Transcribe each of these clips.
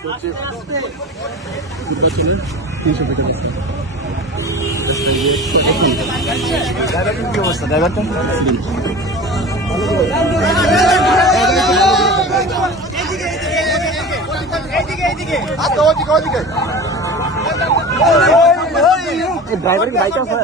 কি অবস্থা ড্রাইভারটা? ড্রাইভার কি বাইক আছে?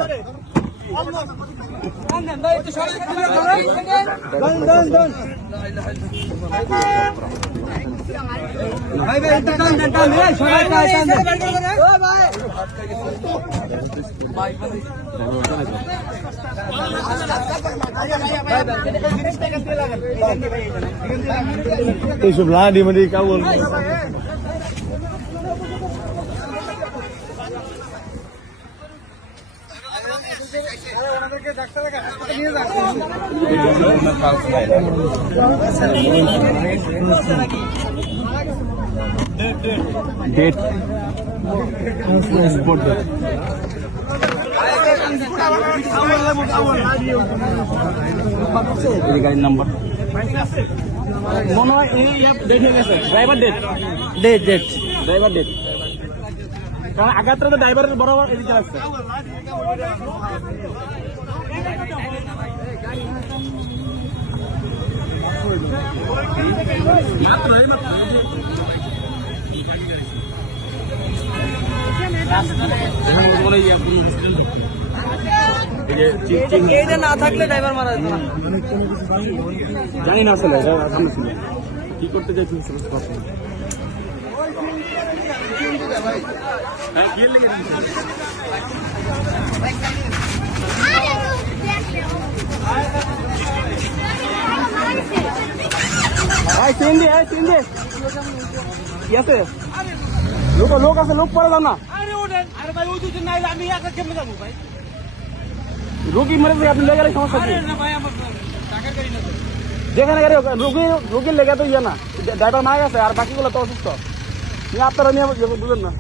sebelah di mana kawul date sport ini gaji number মনে হয় এই ডেট হয়ে গেছে ড্রাইভার ডেট ড্রাইভার ডেট কারণ আগাত্রা তো ড্রাইভারের বরাবর এদিকে আসছে না থাকলে ড্রাইভার মারা যেত না জানি না আসলে সামনে ছিল কি করতে চাইছি লোক আছে লোক পরে যাও না রোগী মরে আপনি লেগে গেলে সমস্যা কি যেখানে গাড়ি রোগীর লেগে তো ইয়ে না ড্রাইভার মারা গেছে আর বাকিগুলো তো অসুস্থ আপনারা নিয়ে বুঝলেন না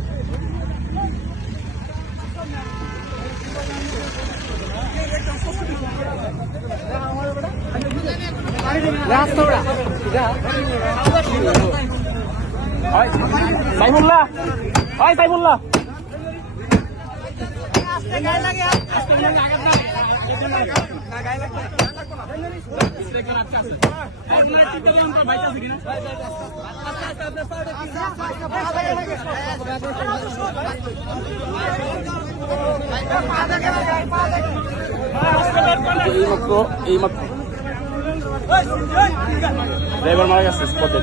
সাইফুল্লাহ সাইফুল্লাহ এই মাত্র ড্রাইভার মারা গেছে স্পটে